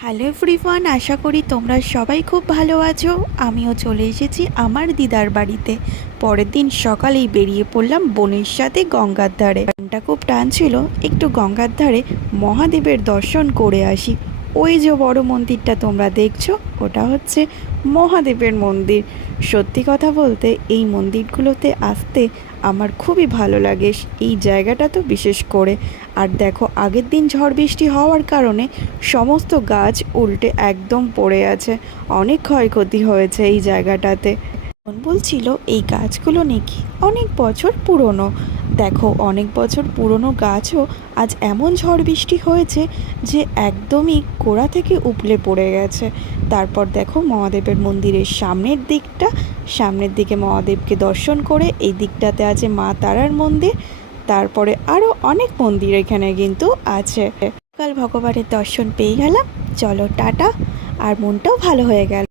Hello everyone, আশা করি তোমরা সবাই খুব ভালো আছো। আমিও চলে এসেছি আমার দিদার বাড়িতে। পরের দিন সকালেই বেরিয়ে পড়লাম বোনের সাথে গঙ্গার ধারে। মনটা খুব টানছিল একটু গঙ্গার ধারে মহাদেবের দর্শন করে আসি। ওই যে বড় মন্দিরটা তোমরা দেখছো, ওটা হচ্ছে মহাদেবের মন্দির। সত্যি কথা বলতে এই মন্দিরগুলোতে আসতে আমার খুবই ভালো লাগে, এই জায়গাটা তো বিশেষ করে। আর দেখো, আগের দিন ঝড় বৃষ্টি হওয়ার কারণে সমস্ত গাছ উল্টে একদম পড়ে আছে, অনেক ক্ষয়ক্ষতি হয়েছে এই জায়গাটাতে। বলছিল এই গাছগুলো নাকি অনেক বছর পুরনো। দেখো, অনেক বছর পুরনো গাছও আজ এমন ঝড় বৃষ্টি হয়েছে যে একদমই গোড়া থেকে উপড়ে পড়ে গেছে। তারপর দেখো মহাদেবের মন্দিরের সামনের দিকে মহাদেবকে দর্শন করে এই দিকটাতে আছে মা তারার মন্দির। তারপরে আরও অনেক মন্দির এখানে কিন্তু আছে। কাল ভগবানের দর্শন পেয়ে গেলাম, চলো টাটা। আর মনটাও ভালো হয়ে গেল।